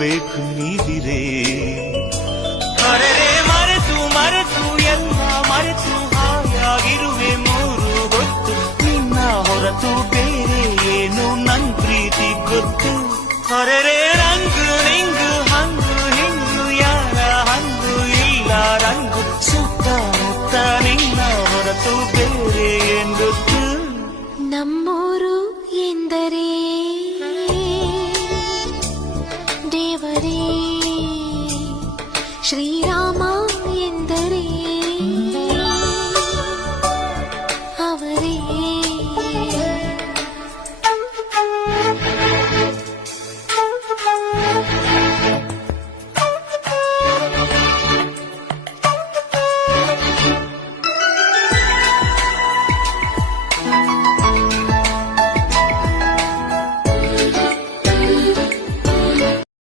ಬೇಕು ನೀದಿರೇ ಅರೆರೆ ಮರೆತು ಮರೆತು ಎಲ್ಲ ಮರೆತು ಹಾಯಾಗಿರುವೆ ಮೂರು ಹೊತ್ತು ನಿನ್ನ ಹೊರತು ಬೇರೆ ಏನು ನನ್ ಪ್ರೀತಿ ಗೊತ್ತು ಅರೆರೆ ರಂಗು ನಿಂಗು ಹಂಗು ಹಿಂಗು ಯಾರ ಹಂಗು ಇಲ್ಲ ರಂಗು ಸುತ್ತಮುತ್ತ ನಿನ್ನ ಹೊರತು ಬೇರೆ ಏನ್ ಗೊತ್ತು ನಮ್ಮೂರು ಎಂದರೆ ದೇವರೇ ಶ್ರೀ